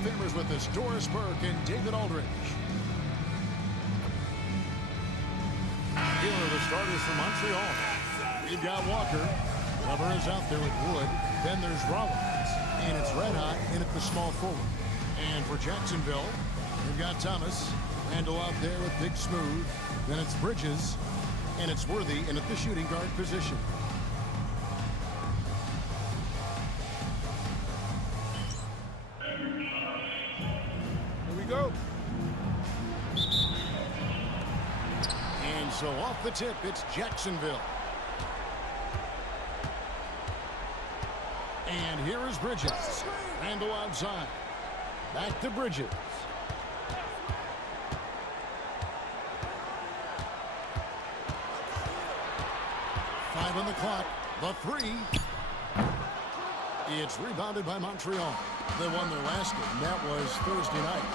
of Famers with us, Doris Burke and David Aldrich. Here are the starters for Montreal. We've got Walker. Glover is out there with Wood. Then there's Rollins. And it's red hot in at the small forward. And for Jacksonville, we've got Thomas. Randall out there with Big Smooth. Then it's Bridges. And it's Worthy in at the shooting guard position. Here we go. And so off the tip, it's Jacksonville. And here is Bridges. Randall outside. Back to Bridges. Five on the clock. The three. It's rebounded by Montreal. They won their last game. That was Thursday night.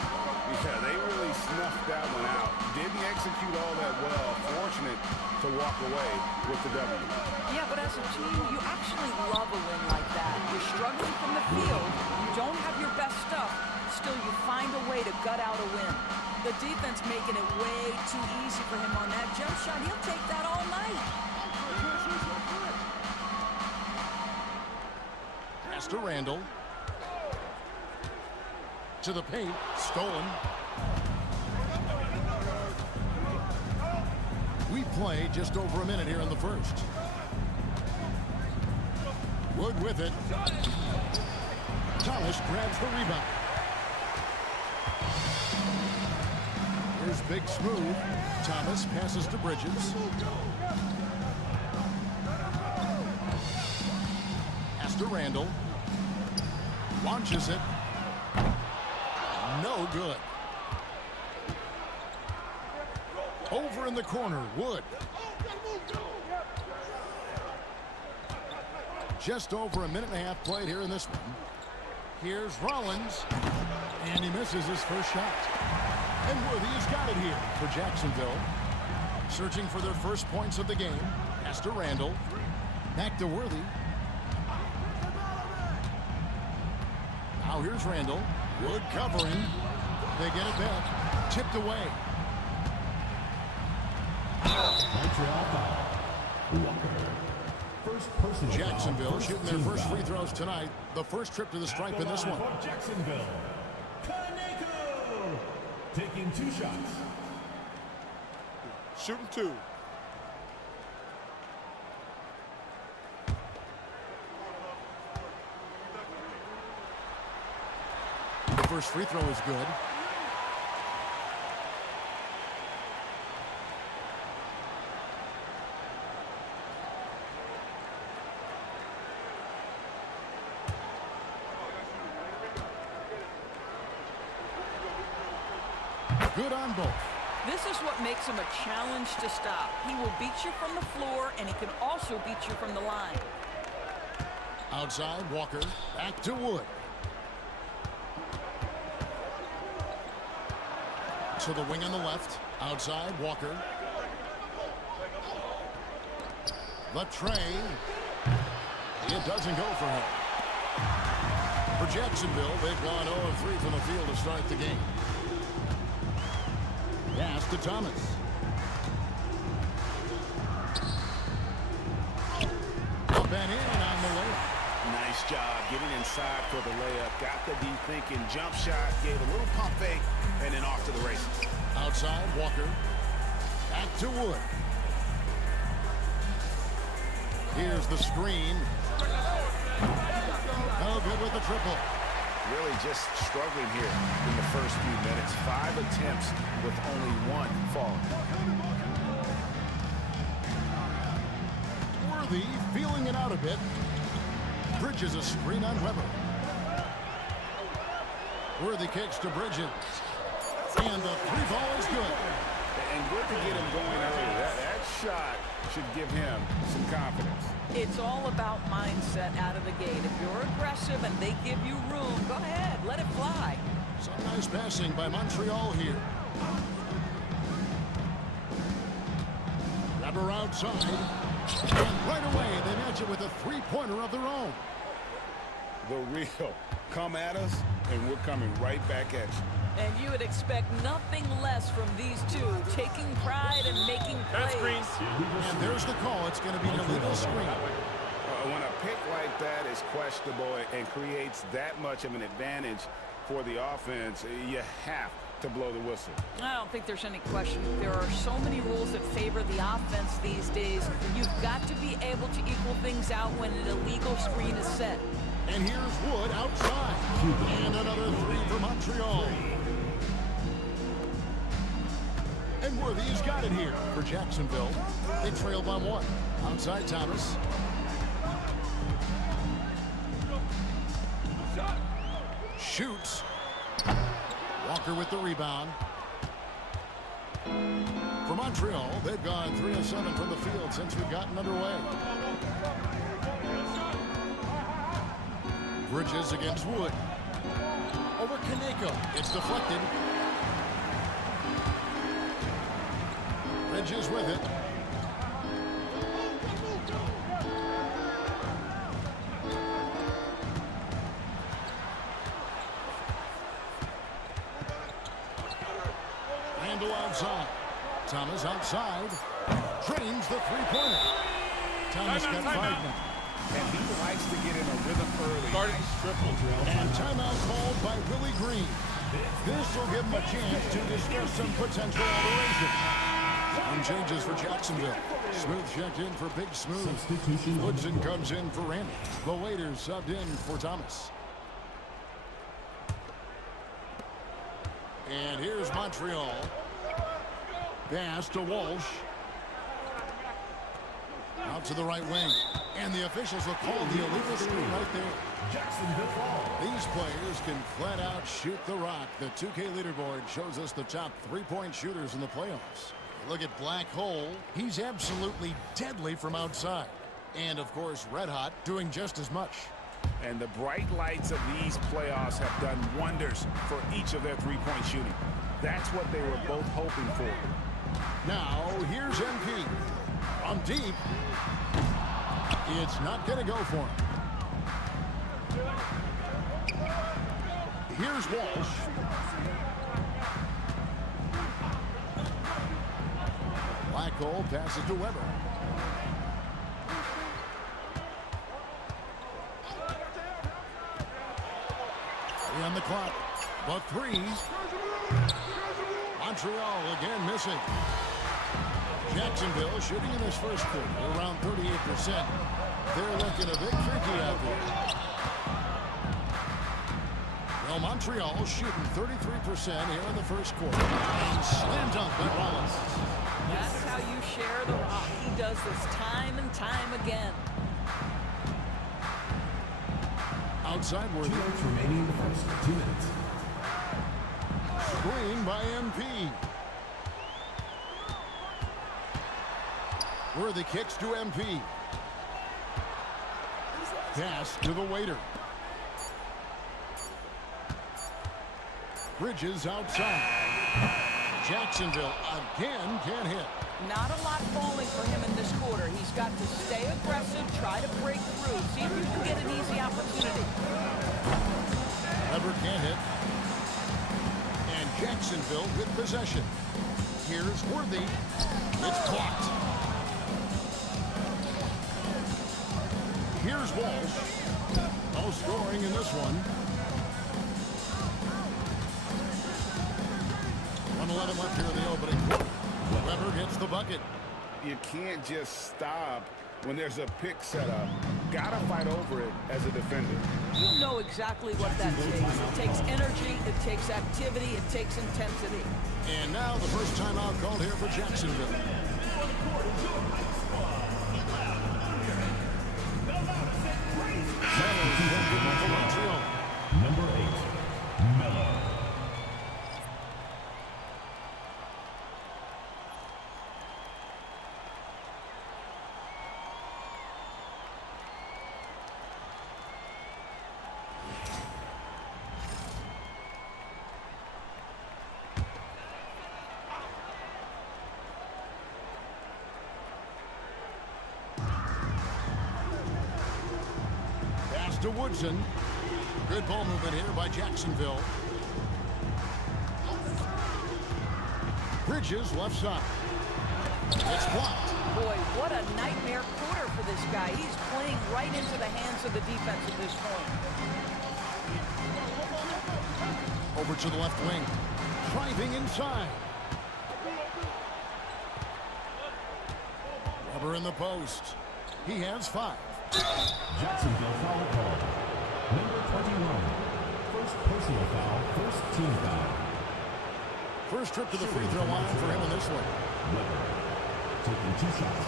Yeah, they really snuffed that one out. Didn't execute all that well. Fortunate to walk away with the W. Yeah, but as a team, you actually love a win like that. You're struggling from the field. You don't have your best stuff. Still, you find a way to gut out a win. The defense making it way too easy for him on that jump shot. He'll take that all night. Pass to Randall. To the paint. Stolen. We play just over a minute here in the first. Wood with it. Thomas grabs the rebound. Here's Big Smooth. Thomas passes to Bridges. Pass to Randall. Launches it. No good. Over in the corner, Wood. Just over a minute and a half played here in this one. Here's Rollins. And he misses his first shot. And Worthy has got it here for Jacksonville. Searching for their first points of the game. Pass to Randall. Back to Worthy. Now here's Randall. Wood covering. They get it back. Tipped away. Jacksonville shooting their first free throws tonight. The first trip to the stripe in this one. Jacksonville. Kaneko taking 2 shots. Shooting 2. First free throw is good. Good on both. This is what makes him a challenge to stop. He will beat you from the floor, and he can also beat you from the line. Outside, Walker. Back to Wood. To the wing on the left. Outside, Walker. The tray. It doesn't go for him. For Jacksonville, they've gone 0-3 from the field to start the game. Pass to Thomas. Up and in on the layup. Nice job getting inside for the layup. Got the D thinking jump shot, gave a little pump fake, and then off to the races. Outside, Walker. Back to Wood. Here's the screen. No good with the triple. Really just struggling here in the first few minutes. 5 attempts with only 1 fall. Worthy feeling it out a bit. Bridges a screen on Weber. Worthy kicks to Bridges. And the 3-ball is good. And good to get him going early. That shot should give him some confidence. It's all about mindset out of the gate. If you're aggressive and they give you room, go ahead, let it fly. Some nice passing by Montreal here. Weber outside. And right away, they match it with a 3-pointer of their own. The real come at us and we're coming right back at you. And you would expect nothing less from these two, taking pride and making plays. And there's the call. It's going to be an illegal screen. When a pick like that is questionable and creates that much of an advantage for the offense, you have to blow the whistle. I don't think there's any question. There are so many rules that favor the offense these days. You've got to be able to equal things out when an illegal screen is set. And here's Wood outside. And another three for Montreal. And Worthy's got it here for Jacksonville. They trail by one. Outside Thomas. Shoots. Walker with the rebound. For Montreal, they've gone 3 of 7 from the field since we've gotten underway. Bridges against Wood. Over Kaneko. It's deflected. Bridges with it. Handle outside. Thomas outside. Drains the three-pointer. Thomas got 5 now. And he likes to get in a rhythm early. Nice triple drill. And timeout called by Willie Green. This will give him a chance to discuss some potential alteration. Some changes for Jacksonville. Smooth checked in for Big Smooth. Substitution. Woodson comes in for Randy. The waiters subbed in for Thomas. And here's Montreal. Pass to Walsh. Out to the right wing. And the officials will call the illegal screen right there. Jacksonville ball. These players can flat out shoot the rock. The 2K leaderboard shows us the top 3-point shooters in the playoffs. Look at Black Hole. He's absolutely deadly from outside. And, of course, Red Hot doing just as much. And the bright lights of these playoffs have done wonders for each of their three-point shooting. That's what they were both hoping for. Now, here's MP. From deep. It's not going to go for him. Here's Walsh. Black Hole passes to Weber. On the clock, but 3. Montreal again missing. Jacksonville shooting in this first quarter around 38%. They're looking a bit tricky out there. Well, Montreal shooting 33% here in the first quarter. And slam dunk by Rollins. That's how you share the rock. He does this time and time again. Outside 2 Worthy. minutes remaining in the first 2 minutes. Screen by MP. Worthy kicks to MP. Pass to the waiter. Bridges outside. Jacksonville again can't hit. Not a lot falling for him in this quarter. He's got to stay aggressive, try to break through, see if you can get an easy opportunity. Weber can't hit. And Jacksonville with possession. Here's Worthy. It's blocked. Here's Walsh. No scoring in this one. 1:11 left here in the opening quarter. Weber gets the bucket. You can't just stop when there's a pick set up. Gotta fight over it as a defender. You know exactly what that takes. It takes energy, it takes activity, it takes intensity. And now the first timeout called here for Jacksonville. Montreal. Number 8, Melo. Pass to Woodson. Good ball movement here by Jacksonville. Bridges left side. It's blocked. Boy, what a nightmare quarter for this guy. He's playing right into the hands of the defense at this point. Over to the left wing. Driving inside. Rubber in the post. He has 5. Jacksonville foul call. Number 21. First personal foul, first team foul. First trip to the free throw line for him in this one. Weber taking 2 shots.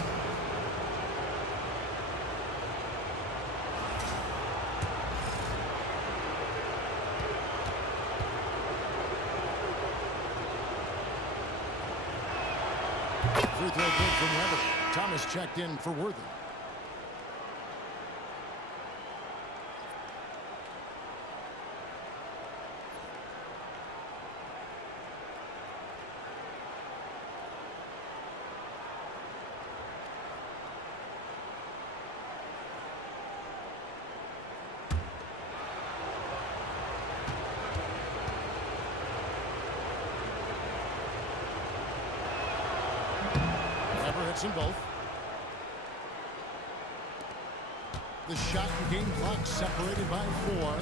Free throw good from Weber. Thomas checked in for Worthy. Hits them both. The shot and game clock separated by 4.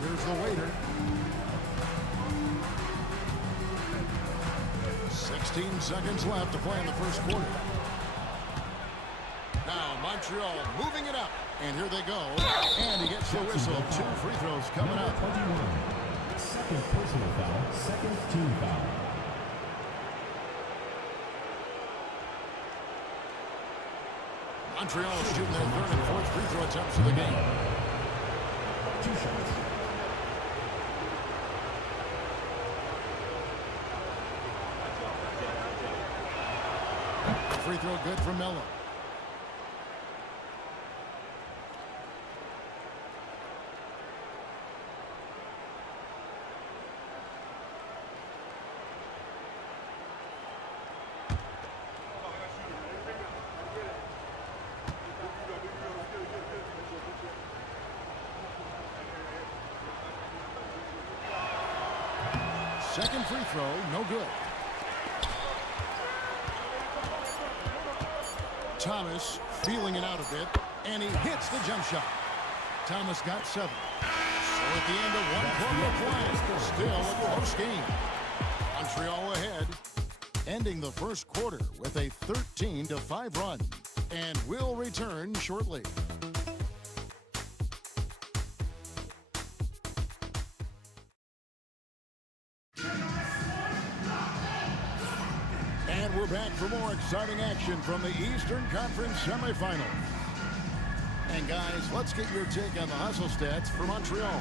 Here's the waiter. 16 seconds left to play in the first quarter. Now Montreal moving it up. And here they go. And he gets the whistle. 2 free throws coming up. 21. Second personal foul, second team foul. Montreal is shooting their 3rd and 4th free throw attempts of the game. 2 shots. Free throw good from Melo. Second free throw, no good. Thomas feeling it out a bit, and he hits the jump shot. Thomas got 7. So at the end of 1 quarter of play, still a close game. Montreal ahead, ending the first quarter with a 13-5 run, and will return shortly. And we're back for more exciting action from the Eastern Conference semifinals. And guys, let's get your take on the hustle stats for Montreal.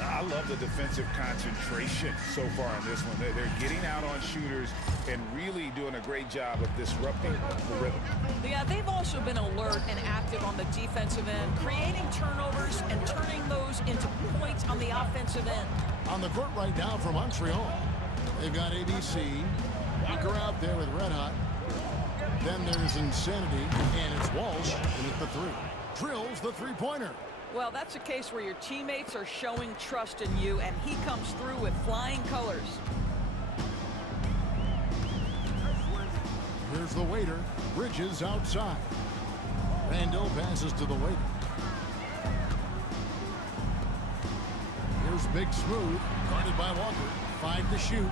I love the defensive concentration so far in this one. They're getting out on shooters and really doing a great job of disrupting the rhythm. Yeah, they've also been alert and active on the defensive end, creating turnovers and turning those into points on the offensive end. On the court right now for Montreal, they've got ABC, Walker out there with Red Hot. Then there's Insanity, and it's Walsh with the 3. Drills the three-pointer. Well, that's a case where your teammates are showing trust in you, and he comes through with flying colors. Here's the waiter. Bridges outside. Randall passes to the waiter. Here's Big Smooth, guarded by Walker. 5 to shoot.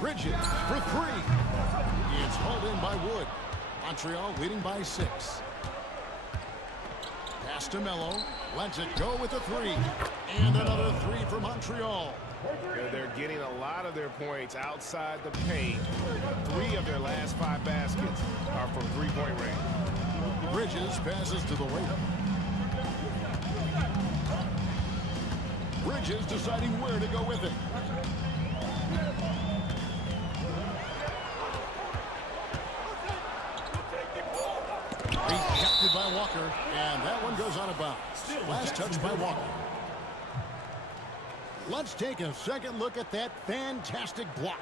Bridges for 3. It's hauled in by Wood. Montreal leading by 6. Pass to Melo. Lets it go with a 3. And another 3 for Montreal. They're getting a lot of their points outside the paint. 3 of their last 5 baskets are from three-point range. Bridges passes to the waiter. Bridges deciding where to go with it. Rejected by Walker, and that one goes out of bounds. Last touch by Walker. Let's take a second look at that fantastic block.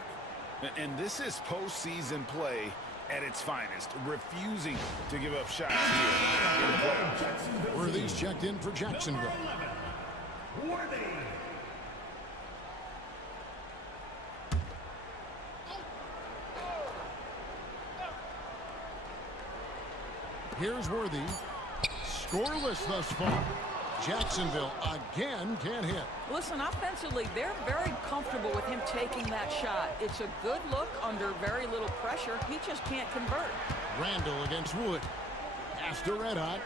And this is postseason play at its finest, refusing to give up shots here in the playoffs. Worthy's checked in for Jacksonville. Worthy. Here's Worthy. Scoreless thus far. Jacksonville again can't hit. Listen, offensively, they're very comfortable with him taking that shot. It's a good look under very little pressure. He just can't convert. Randall against Wood. Pass to Red Hot.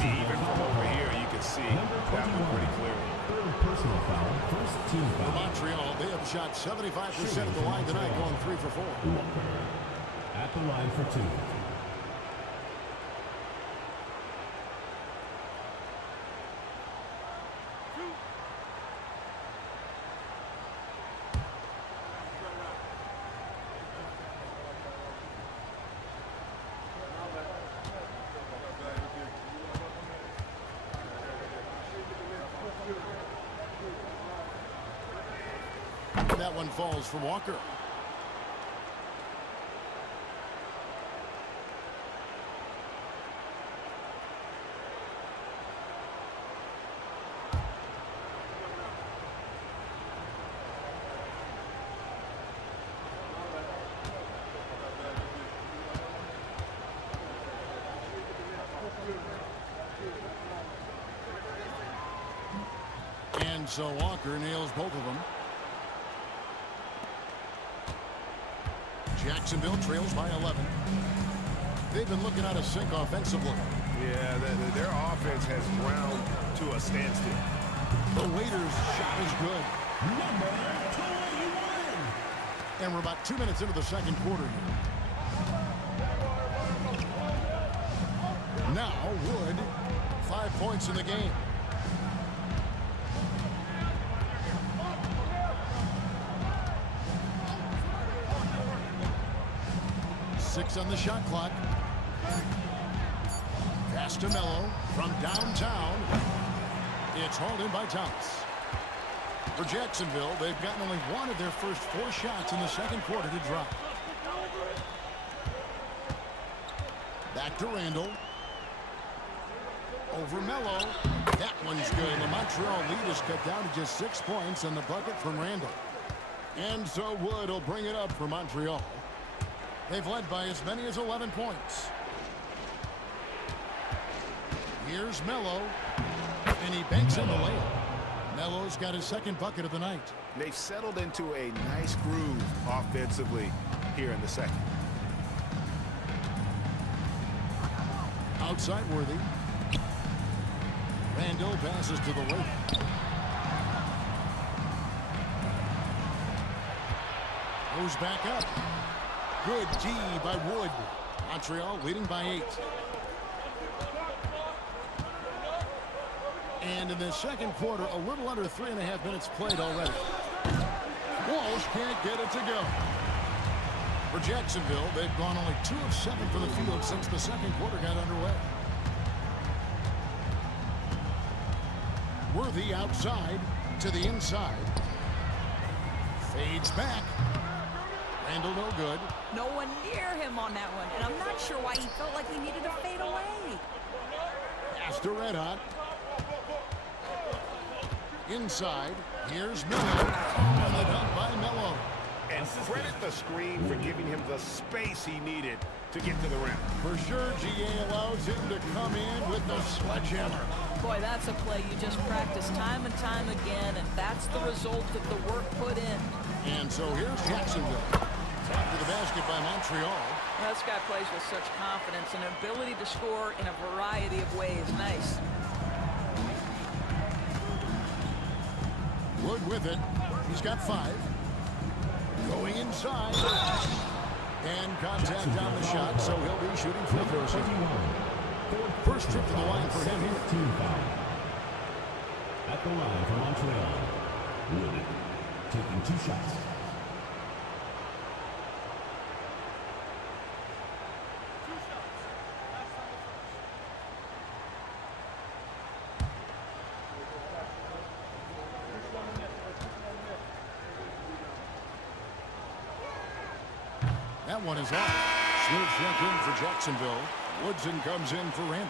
Even from over here, you can see that one pretty clearly. Third personal foul, first team For foul. Montreal, they have shot 75% of the line tonight, going 3 for 4. Walker at the line for 2. That one falls for Walker. And so Walker nails both of them. Jacksonville trails by 11. They've been looking out of sync offensively. Yeah, their offense has ground to a standstill. The Waiters' shot is good. Number 21. And we're about 2 minutes into the second quarter here. Now Wood, 5 points in the game. Six on the shot clock. Pass to Melo from downtown. It's hauled in by Thomas. For Jacksonville, they've gotten only one of their first 4 shots in the second quarter to drop. Back to Randall. Over Melo. That one's good. The Montreal lead is cut down to just 6 points on the bucket from Randall. And so Wood will bring it up for Montreal. They've led by as many as 11 points. Here's Melo. And he banks in the layup. Melo's got his second bucket of the night. They've settled into a nice groove offensively here in the second. Outside Worthy. Randall passes to the wing. Goes back up. Good D by Wood. Montreal leading by 8. And in the second quarter, a little under 3.5 minutes played already. Walsh can't get it to go. For Jacksonville, they've gone only 2 of 7 from the field since the second quarter got underway. Worthy outside to the inside. Fades back. Randall no good. No one near him on that one, and I'm not sure why he felt like he needed to fade away. Pass to Red Hot. Inside. Here's Melo. And the dunk by Melo. And credit the screen for giving him the space he needed to get to the rim. For sure, GA allows him to come in with the sledgehammer. Boy, that's a play you just practice time and time again, and that's the result of the work put in. And so here's Jacksonville. Tap to the basket by Montreal. This guy plays with such confidence and ability to score in a variety of ways. Nice. Wood with it. He's got 5. Going inside. And contact on the shot, so he'll be shooting free throws. First trip to the line for him here. Team foul. At the line for Montreal. Wood taking 2 shots. That one is off. Smooth check in for Jacksonville. Woodson comes in for Randall.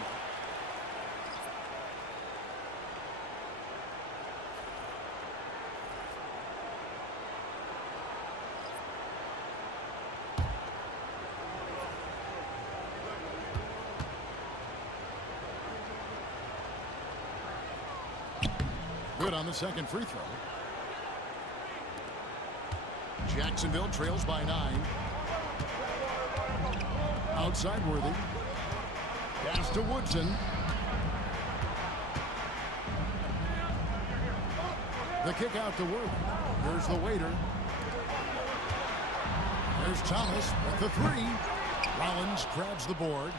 Good on the second free throw. Jacksonville trails by 9. Outside Worthy. Pass to Woodson. The kick out to Worthy. Here's the waiter. There's Thomas with the 3. Rollins grabs the board.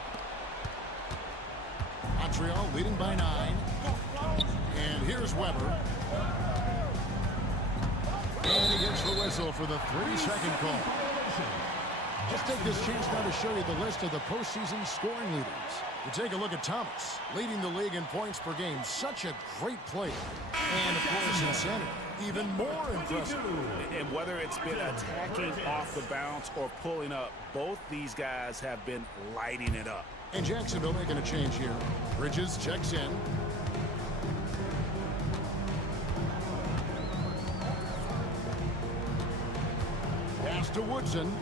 Montreal leading by 9. And here's Weber. And he gets the whistle for the 3-second call. Let's take this chance now to show you the list of the postseason scoring leaders. You take a look at Thomas, leading the league in points per game. Such a great player. And, of course, insanity. Even more impressive. And whether it's been attacking off the bounce or pulling up, both these guys have been lighting it up. And Jacksonville making a change here. Bridges checks in. Pass to Woodson.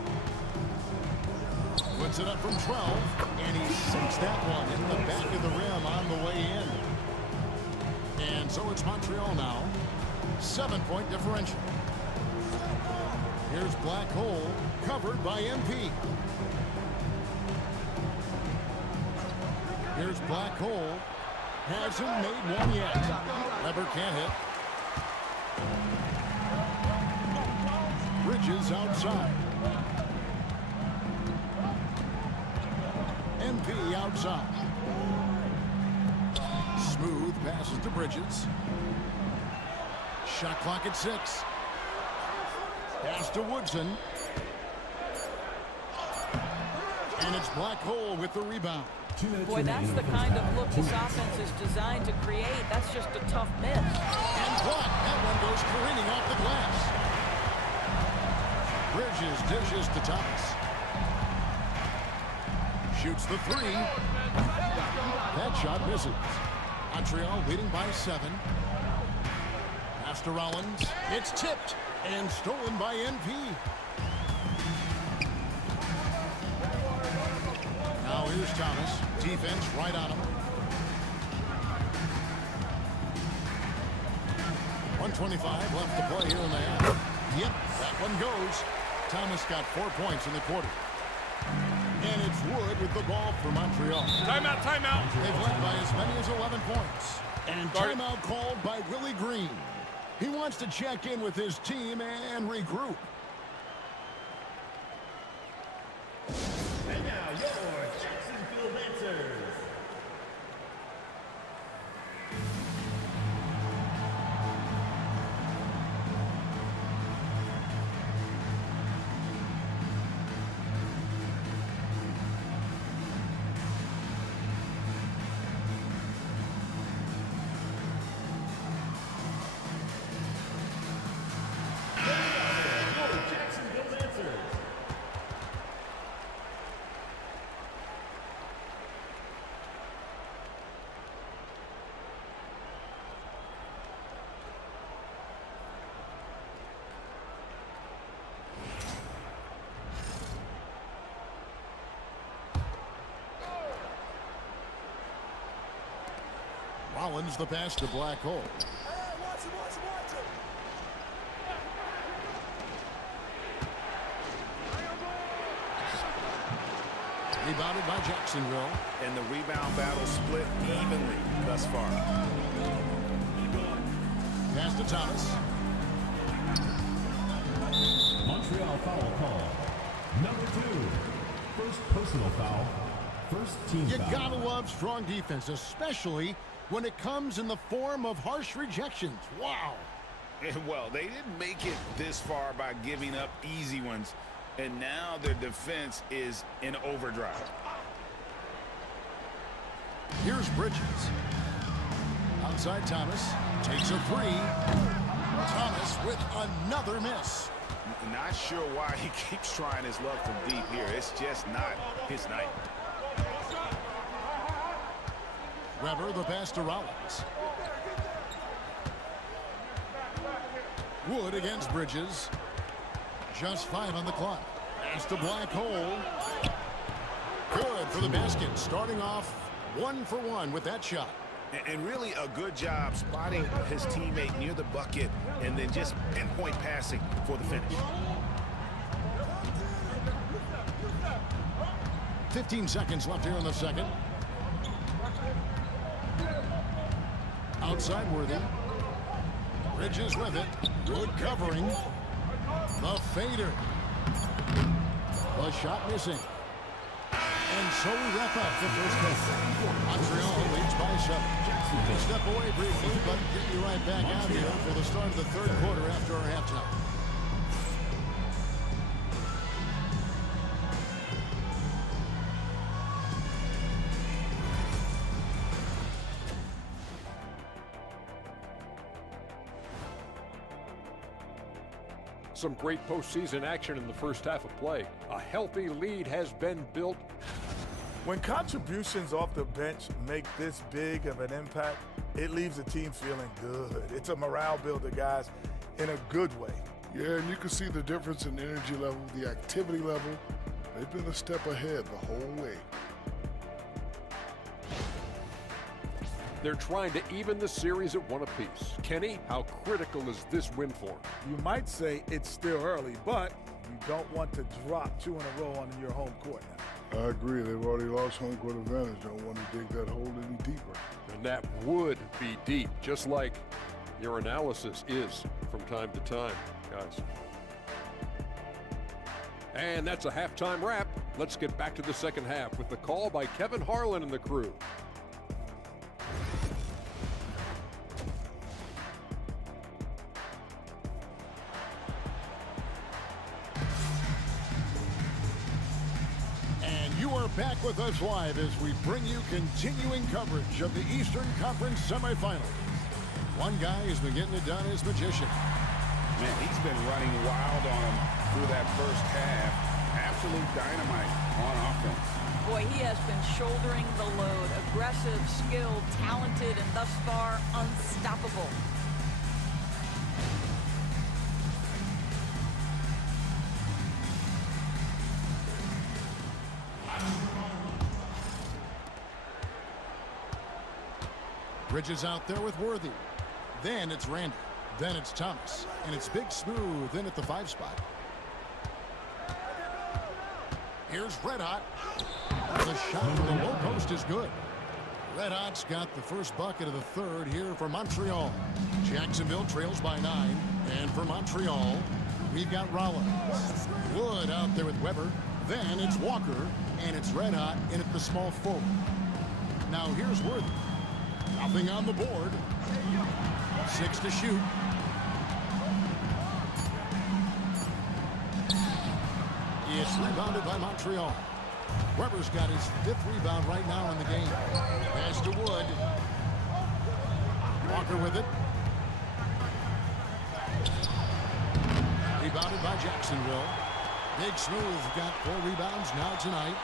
Puts it up from 12. And he sinks that one in the back of the rim on the way in. And so it's Montreal now. 7-point differential. Here's Black Hole, covered by MP. Here's Black Hole. Hasn't made one yet. Weber can't hit. Bridges outside. MP outside. Smooth passes to Bridges. Shot clock at 6. Pass to Woodson. And it's Black Hole with the rebound. Boy, that's the kind of look this offense is designed to create. That's just a tough miss. And blocked. That one goes careening off the glass. Bridges dishes to Thomas. Shoots the 3. That shot misses. Montreal leading by 7. Pass to Rollins. It's tipped and stolen by NP. Now here's Thomas. Defense right on him. 1:25 left to play here in the half. Yep, that one goes. Thomas got 4 points in the quarter. And it's Wood with the ball for Montreal. Timeout, timeout. They've led by as many as 11 points. And timeout called by Willie Green. He wants to check in with his team and regroup. And now your Jacksonville Lancers. Rollins the pass to Black Hole. Rebounded by Jacksonville. And the rebound battle split evenly thus far. Pass to Thomas. Montreal foul call. Number 2. First personal foul. First team You foul. gotta love strong defense, especially when it comes in the form of harsh rejections. Wow. And, well, they didn't make it this far by giving up easy ones. And now their defense is in overdrive. Here's Bridges. Outside Thomas. Takes a 3. Thomas with another miss. Not sure why he keeps trying his luck from deep here. It's just not his night. Weber the pass to Rollins. Wood against Bridges. Just 5 on the clock. Pass to Black Hole. Good for the basket. Starting off 1 for 1 with that shot. And really a good job spotting his teammate near the bucket and then just pinpoint passing for the finish. 15 seconds left here in the second. Outside Worthy. Bridges with it. Wood covering. The fader. The shot missing. And so we wrap up the first half. Montreal leads by 7. We'll step away briefly, but get you right back out here for the start of the third quarter after our halftime. Some great postseason action in the first half of play. A healthy lead has been built. When contributions off the bench make this big of an impact, it leaves the team feeling good. It's a morale builder, guys, in a good way. Yeah, and you can see the difference in energy level, the activity level. They've been a step ahead the whole way. They're trying to even the series at 1 apiece. Kenny, how critical is this win for them? You might say it's still early, but you don't want to drop 2 in a row on your home court now. I agree. They've already lost home court advantage. Don't want to dig that hole any deeper. And that would be deep, just like your analysis is from time to time, guys. And that's a halftime wrap. Let's get back to the second half with the call by Kevin Harlan and the crew. Back with us live as we bring you continuing coverage of the Eastern Conference semifinals. One guy has been getting it done as magician. Man, he's been running wild on him through that first half. Absolute dynamite on offense. Boy, he has been shouldering the load. Aggressive, skilled, talented, and thus far unstoppable. Bridges out there with Worthy. Then it's Randy. Then it's Thomas. And it's Big Smooth in at the 5 spot. Here's Red Hot. The shot from the low post is good. Red Hot's got the first bucket of the third here for Montreal. Jacksonville trails by 9. And for Montreal, we've got Rollins. Wood out there with Weber. Then it's Walker. And it's Red Hot in at the small forward. Now here's Worthy. Nothing on the board. 6 to shoot. It's rebounded by Montreal. Weber's got his 5th rebound right now in the game. Pass to Wood. Walker with it. Rebounded by Jacksonville. Big Smooth got 4 rebounds now tonight.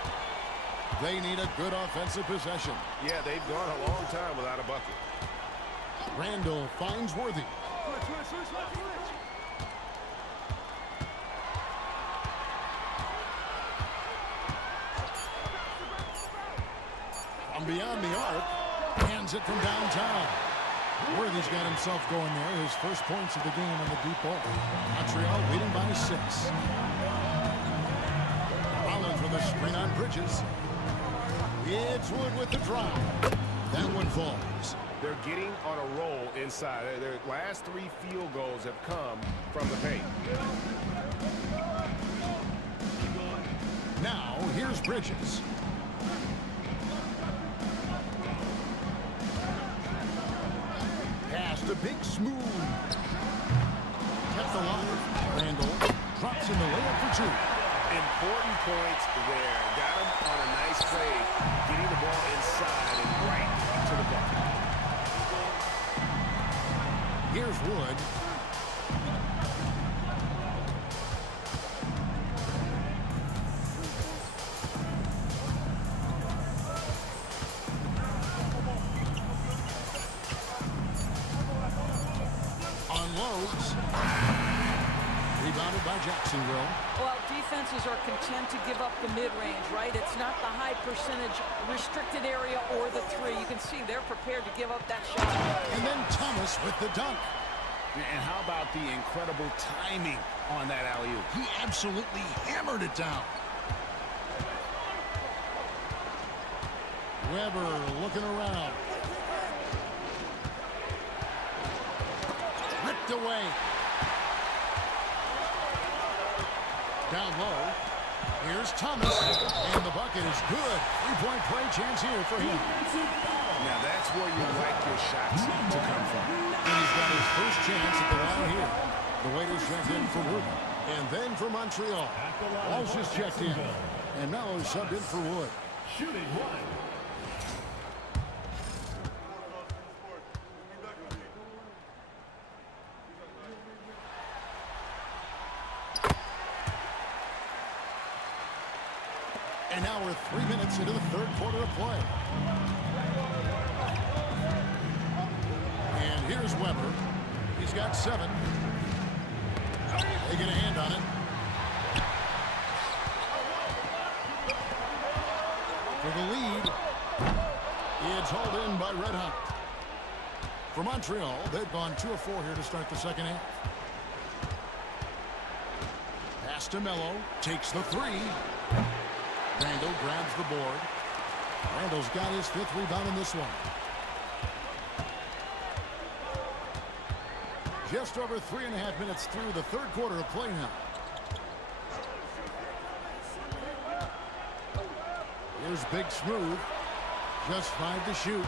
They need a good offensive possession. Yeah, they've gone a long time without a bucket. Randall finds Worthy. From beyond the arc, hands it from downtown. Worthy's got himself going there. His first points of the game on the deep ball. Montreal leading by 6. Rollins with a screen on Bridges. It's Wood with the drop. That one falls. They're getting on a roll inside. Their last 3 field goals have come from the paint. Now, here's Bridges. Pass to Big Smooth. Kept alive. Randall drops in the layup for 2. Important points there. Got him on a nice play, getting the ball inside and right to the bucket. Here's Wood. lows. Rebounded by Jacksonville. Well, defenses are content to give up the mid-range, right? It's not the high percentage restricted area or the three. You can see they're prepared to give up that shot. And then Thomas with the dunk. And how about the incredible timing on that alley-oop? He absolutely hammered it down. Weber looking around. Ripped away. Down low. Here's Thomas. And the bucket is good. Three-point play chance here for him. Now that's where you like your shots to come from. And he's got his first chance at the line here. The waiters checked in for Wood. And then for Montreal. Walsh is checked in. And Mello is subbed in for Wood. Shooting one. And now we're 3 minutes into the third quarter of play. And here's Weber. He's got 7. They get a hand on it. For the lead. It's hauled in by Red Hot. For Montreal, they've gone 2 of 4 here to start the second half. Pass to Mello. Takes the 3. Randall grabs the board. Randall's got his 5th rebound in this one. Just over 3.5 minutes through the third quarter of play now. Here's Big Smooth. Just 5 to shoot.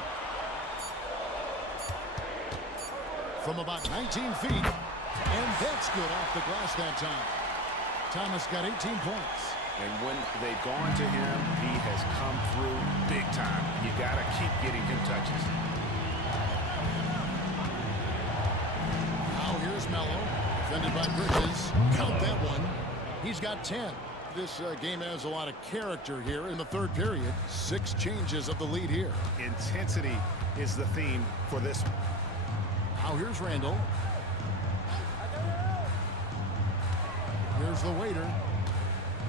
From about 19 feet. And that's good off the glass that time. Thomas got 18 points. And when they've gone to him, he has come through big time. You got to keep getting him touches. Now here's Mello. Defended by Bridges. Count that one. He's got 10. This game has a lot of character here in the third period. 6 changes of the lead here. Intensity is the theme for this one. Now here's Randall. Here's the waiter.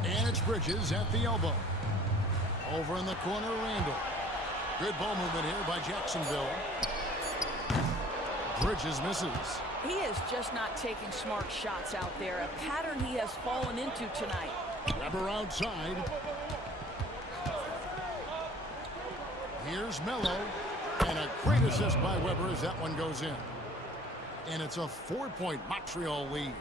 And it's Bridges at the elbow. Over in the corner, Randall. Good ball movement here by Jacksonville. Bridges misses. He is just not taking smart shots out there, a pattern he has fallen into tonight. Weber outside. Here's Mello. And a great assist by Weber as that one goes in. And it's a 4-point Montreal lead.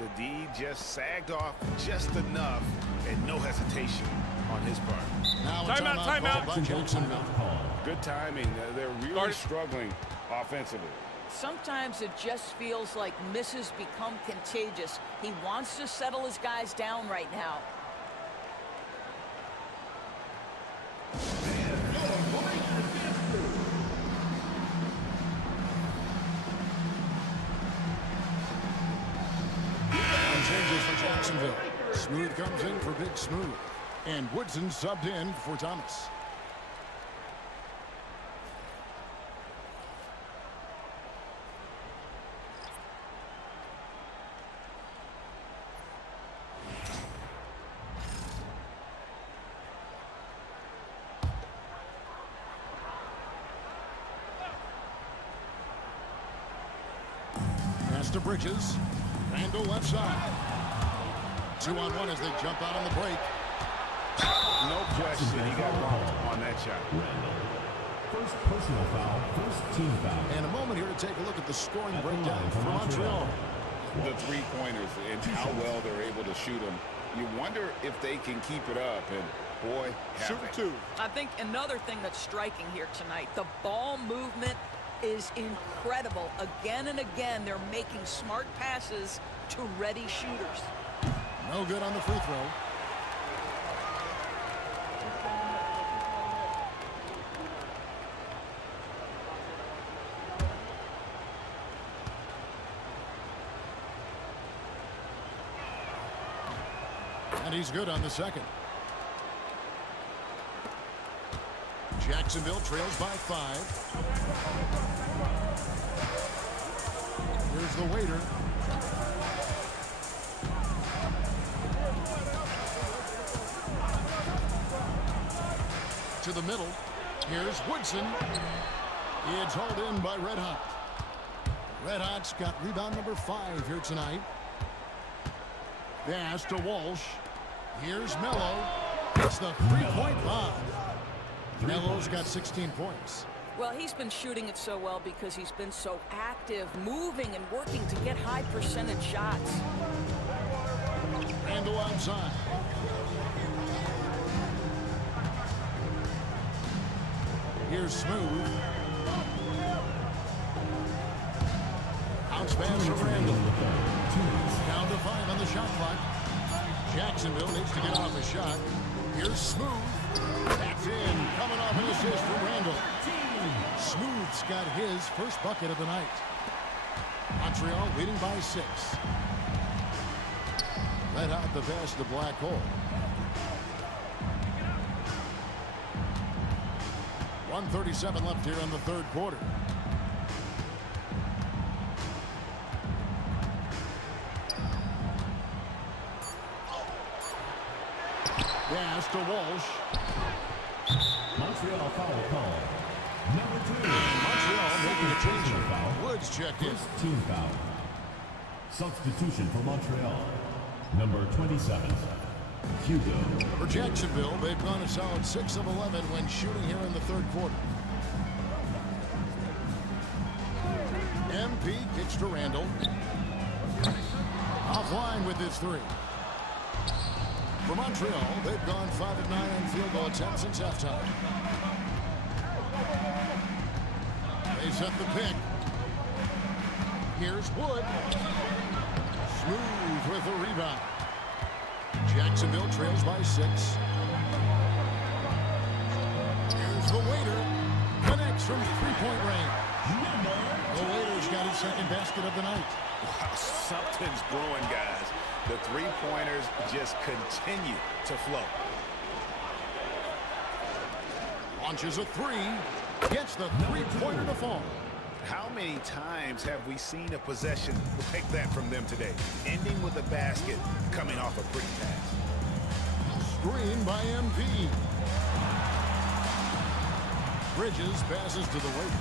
The D just sagged off just enough, and no hesitation on his part. Now a timeout by Jacksonville. Good timing. They're really struggling offensively. Sometimes it just feels like misses become contagious. He wants to settle his guys down right now. Changes for Jacksonville. Smooth comes in for Big Smooth. And Woodson subbed in for Thomas. Pass to Bridges. Randall left side. 2-on-1 as they jump out on the break. No question he got bumped on that shot. Randall. First personal foul, first team foul. And a moment here to take a look at the scoring breakdown for Montreal. The three-pointers and how well they're able to shoot them. You wonder if they can keep it up, and boy, have they. I think another thing that's striking here tonight, the ball movement is incredible. Again and again, they're making smart passes to ready shooters. No good on the free throw. And he's good on the second. Jacksonville trails by 5. Here's the waiter. To the middle. Here's Woodson. It's hauled in by Red Hot. Red Hot's got rebound number 5 here tonight. Pass to Walsh. Here's Mello. It's the three-point line. Melo's got 16 points. Well, he's been shooting it so well because he's been so active, moving and working to get high percentage shots. Randall outside. Here's Smooth. Bounce pass from Randall. Down to 5 on the shot clock. Jacksonville needs to get off a shot. Here's Smooth. That's in. Coming off an assist from Randall. Smooth's got his first bucket of the night. Montreal leading by 6. Let out the pass to Black Hole. 1:37 left here in the third quarter. Pass to Walsh. Montreal foul call. Number 2. Montreal making a change. Woods checked in. First team foul. Substitution for Montreal. Number 27. Hugo. For Jacksonville, they've gone a solid 6 of 11 when shooting here in the third quarter. MP kicks to Randall. Offline with his 3. For Montreal, they've gone 5 of 9 on field goal attempts since halftime. They set the pick. Here's Wood. Smooth with a rebound. Jacksonville trails by 6. Here's the waiter. Connects from 3-point range. The waiter's got his second basket of the night. Wow, something's brewing, guys. The three-pointers just continue to flow. Launches a 3. Gets the three-pointer to fall. How many times have we seen a possession like that from them today? Ending with a basket, coming off a pretty pass. Screen by MP. Bridges passes to the waiter.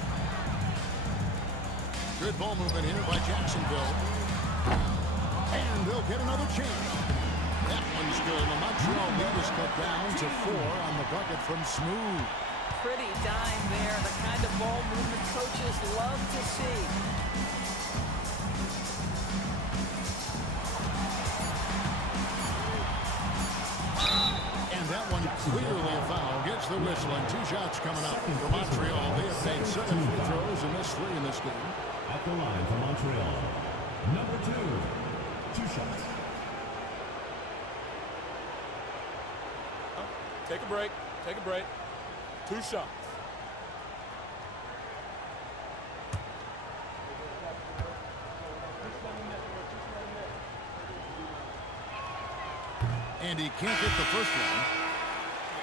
Good ball movement here by Jacksonville. And they'll get another chance. That one's good. The Montreal lead is cut down to 4 on the bucket from Smooth. Pretty dime there, the kind of ball movement coaches love to see. And that one clearly a foul. Gets the whistle, and 2 shots coming up for Montreal. They have made 7 free throws and missed 3 in this game. At the line for Montreal. Number 2. 2 shots. Take a break. Take a break. 2 shots. And he can't get the first one.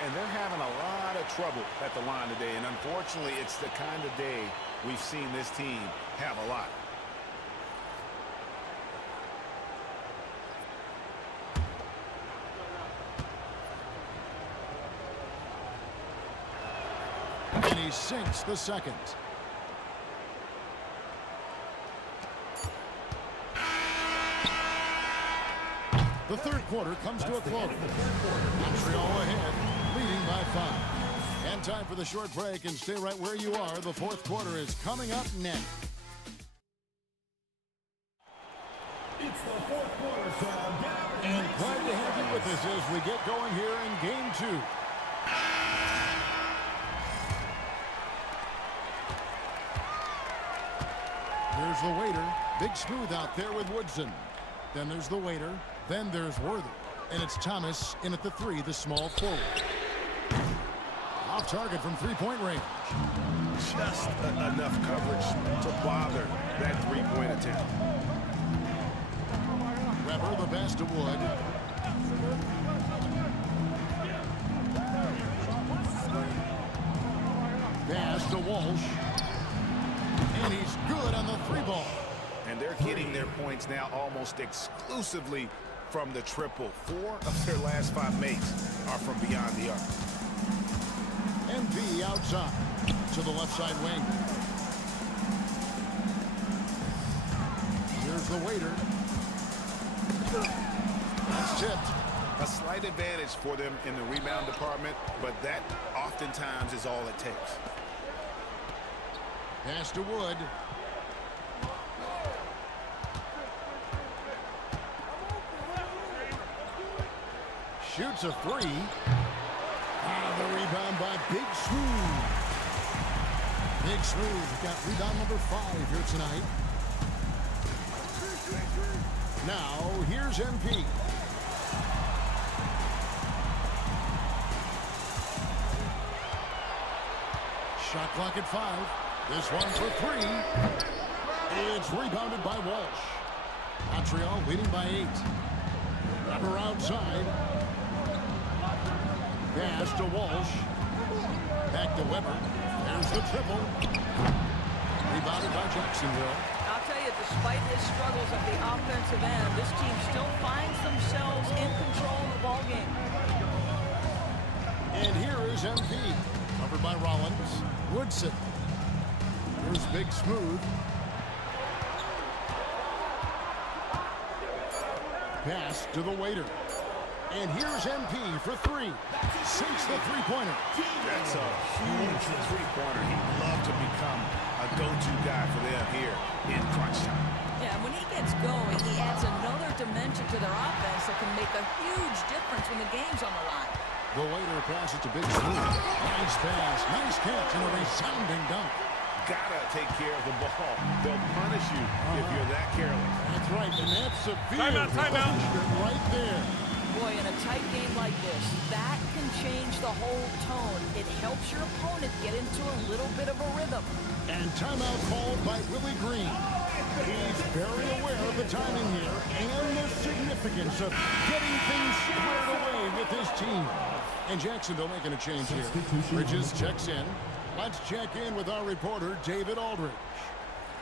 And they're having a lot of trouble at the line today. And unfortunately, it's the kind of day we've seen this team have a lot. And he sinks the second. The third quarter comes to a close. Montreal ahead, leading by 5. And time for the short break, and stay right where you are. The fourth quarter is coming up next. It's the fourth quarter, so And glad to have you with us as we get going here in game 2. Here's the waiter. Big Smooth out there with Woodson. Then there's the waiter. Then there's Worthy. And it's Thomas in at the 3, the small forward. Off target from 3-point range. Just enough coverage to bother that three-point attempt. Weber, the pass to Wood. Pass to Walsh. And he's good on the 3 ball. and they're getting their points now almost exclusively from the triple. 4 of their last 5 makes are from beyond the arc. MP outside to the left side wing. Here's the waiter. That's tipped. A slight advantage for them in the rebound department, but that oftentimes is all it takes. Pass to Wood. Shoots a 3. The rebound by Big Smooth. Big Smooth got rebound number 5 here tonight. Now, here's MP. Shot clock at 5. This one for 3. It's rebounded by Walsh. Montreal leading by 8. Weber outside. Pass to Walsh. Back to Weber. There's the triple. Rebounded by Jacksonville. I'll tell you, despite his struggles at the offensive end, this team still finds themselves in control of the ballgame. And here is MP. Covered by Rollins. Woodson. Here's Big Smooth. Pass to the waiter. And here's MP for 3. Sinks the three-pointer. That's a huge three-pointer. He'd love to become a go-to guy for them here in crunch time. Yeah, when he gets going, he adds another dimension to their offense that can make a huge difference when the game's on the line. The waiter passes to Big Smooth. Nice pass. Nice catch and a resounding dunk. Gotta take care of the ball. They'll punish you if you're that careless. That's right, and that's severe. Timeout. Punishment right there. Boy, in a tight game like this, that can change the whole tone. It helps your opponent get into a little bit of a rhythm. And timeout called by Willie Green. He's very aware of the timing here and the significance of getting things squared away with his team. And Jacksonville making a change here. Bridges checks in. Let's check in with our reporter, David Aldridge.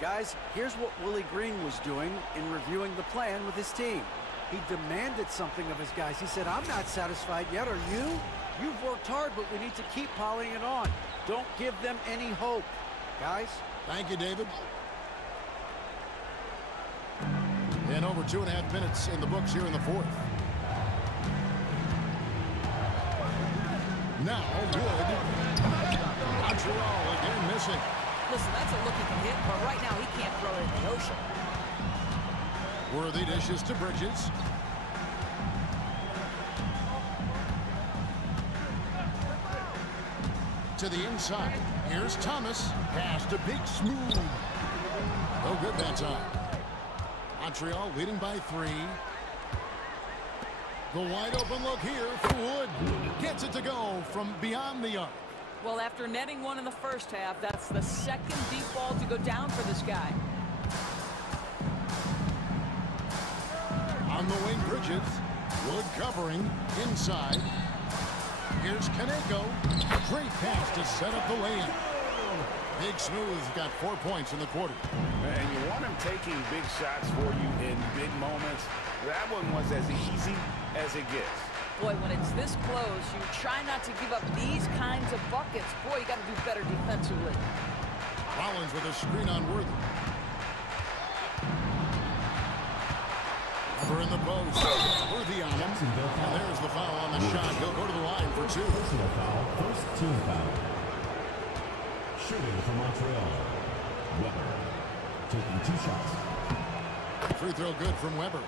Guys, here's what Willie Green was doing in reviewing the plan with his team. He demanded something of his guys. He said, I'm not satisfied yet, are you? You've worked hard, but we need to keep piling it on. Don't give them any hope. Guys? Thank you, David. And over 2.5 minutes in the books here in the 4th. Now, Wood. Montreal again missing. Listen, that's a look he can hit, but right now he can't throw it in the ocean. Worthy dishes to Bridges. To the inside. Here's Thomas. Pass to Big Smooth. No good that time. Montreal leading by 3. The wide open look here for Wood. Gets it to go from beyond the arc. Well, after netting one in the first half, that's the second deep ball to go down for this guy. On the wing, Bridges. Wood covering inside. Here's Kaneko. Great pass to set up the lay-in. Big Smooth got 4 points in the quarter. And you want him taking big shots for you in big moments. That one was as easy as it gets. Boy, when it's this close, you try not to give up these kinds of buckets. Boy, you got to do better defensively. Rollins with a screen on Worthy. Over in the post. Worthy on him. And there's the foul on the shot. He'll go to the line for 2. Personal foul, first team foul. Shooting for Montreal. Weber taking 2 shots. Free throw good from Weber.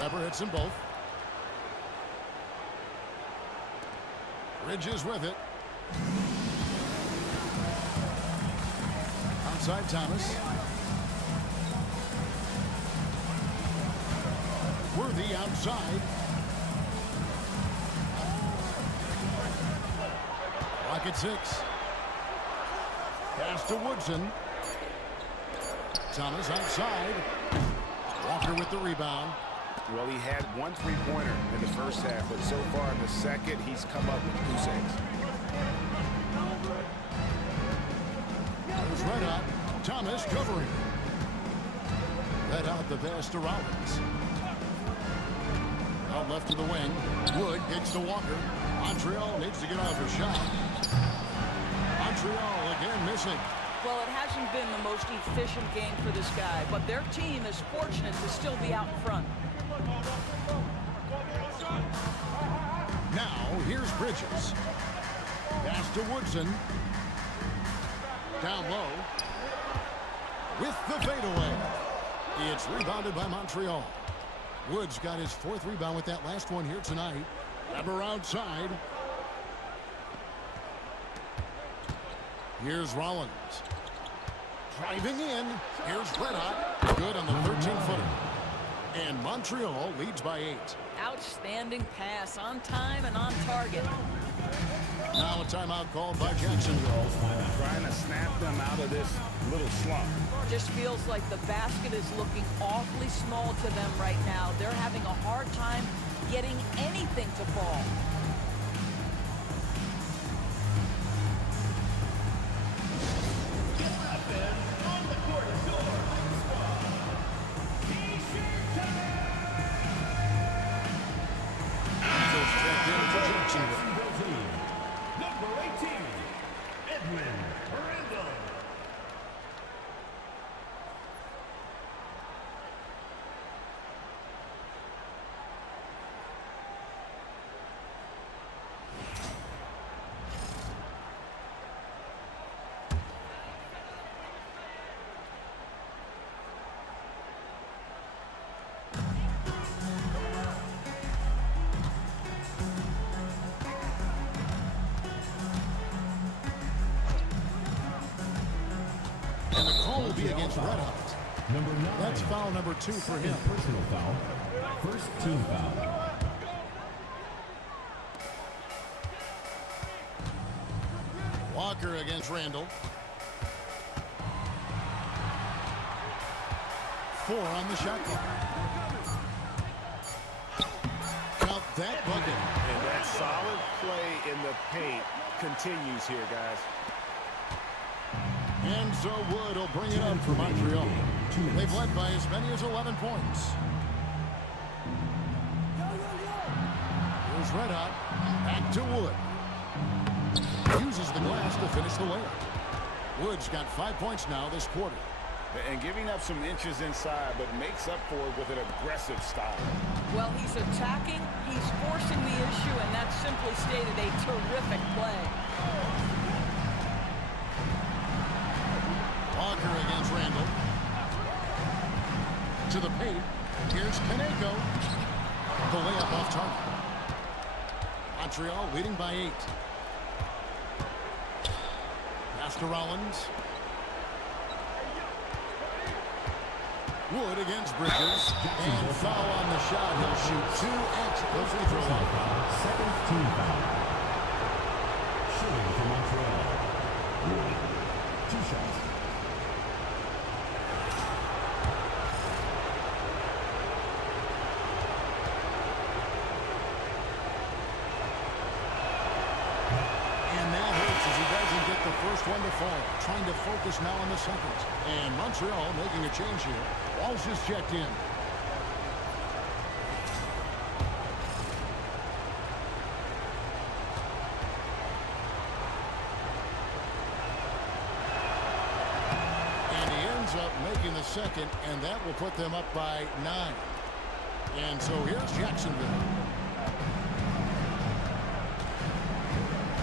Weber hits them both. Bridges with it. Outside Thomas. Worthy outside. Clock at 6. Pass to Woodson. Thomas outside. Walker with the rebound. Well, he had one three-pointer in the first half, but so far in the second, he's come up with 2 saves. There's Red Hot. Thomas covering. Let out the pass to Rollins. Out left to the wing. Wood gets to Walker. Montreal needs to get off a shot. Montreal again missing. Well, it hasn't been the most efficient game for this guy, but their team is fortunate to still be out in front. Now, here's Bridges. Pass to Woodson. Down low. With the fadeaway. It's rebounded by Montreal. Woods got his 4th rebound with that last one here tonight. Weber outside. Here's Rollins. Driving in. Here's Red Hot. Good on the 13-footer. And Montreal leads by 8. Outstanding pass, on time and on target. Now a timeout called by Jacksonville. Trying to snap them out of this little slump. Just feels like the basket is looking awfully small to them right now. They're having a hard time getting anything to fall. And the call will be against Red Hot. Number 9. That's foul number 2 for him. Personal foul. First team foul. Walker against Randall. 4 on the shot clock. Count that bucket. And that solid play in the paint continues here, guys. Enzo Wood will bring it up for Montreal. They've led by as many as 11 points. Here's Red Hot. Back to Wood. Uses the glass to finish the layup. Wood's got 5 points now this quarter. And giving up some inches inside, but makes up for it with an aggressive style. Well, he's attacking, he's forcing the issue, and that's simply stated a terrific play. Walker against Randall. To the paint. Here's Kaneko. The layup off target. Montreal leading by 8. Pass to Rollins. Wood against Bridges. And foul on the shot. He'll shoot 2 at the free throw line. Second team foul. Shooting for Montreal. Wood. 2 shots. The first one to fall. Trying to focus now on the second. And Montreal making a change here. Walsh is checked in. And he ends up making the second, and that will put them up by 9. And so here's Jacksonville.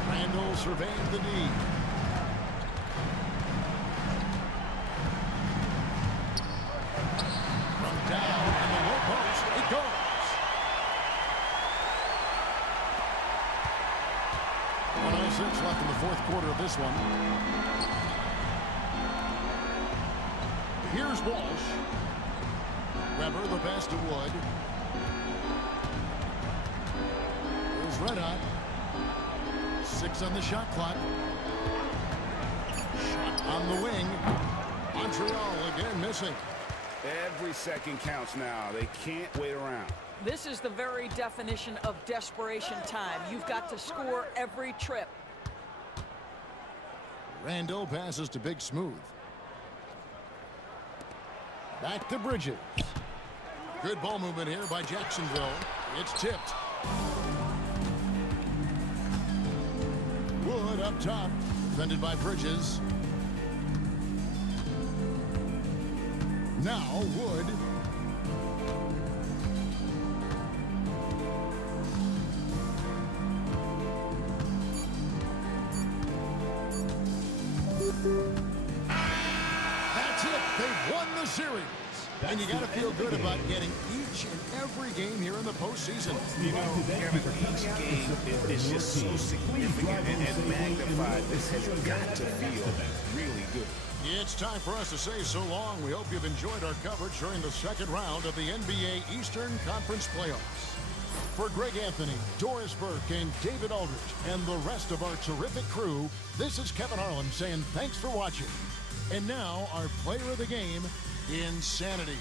Randall surveying the D. Down in the low post, it goes. 1:06 left in the 4th quarter of this one. Here's Walsh. Weber, the pass to Wood. Here's Red Hot. 6 on the shot clock. Shot On the wing, Montreal again missing. Every second counts now. They can't wait around. This is the very definition of desperation time. You've got to score every trip. Randall passes to Big Smooth. Back to Bridges. Good ball movement here by Jacksonville. It's tipped. Wood up top, defended by Bridges. Now Wood. That's it. They've won the series. And you got to feel good about getting each and every game here in the postseason. You know, Kevin, each game is just so significant and magnified. This has got to feel really good. It's time for us to say so long. We hope you've enjoyed our coverage during the second round of the NBA Eastern Conference Playoffs. For Greg Anthony, Doris Burke, and David Aldridge, and the rest of our terrific crew, this is Kevin Harlan saying thanks for watching. And now, our player of the game, Insanity.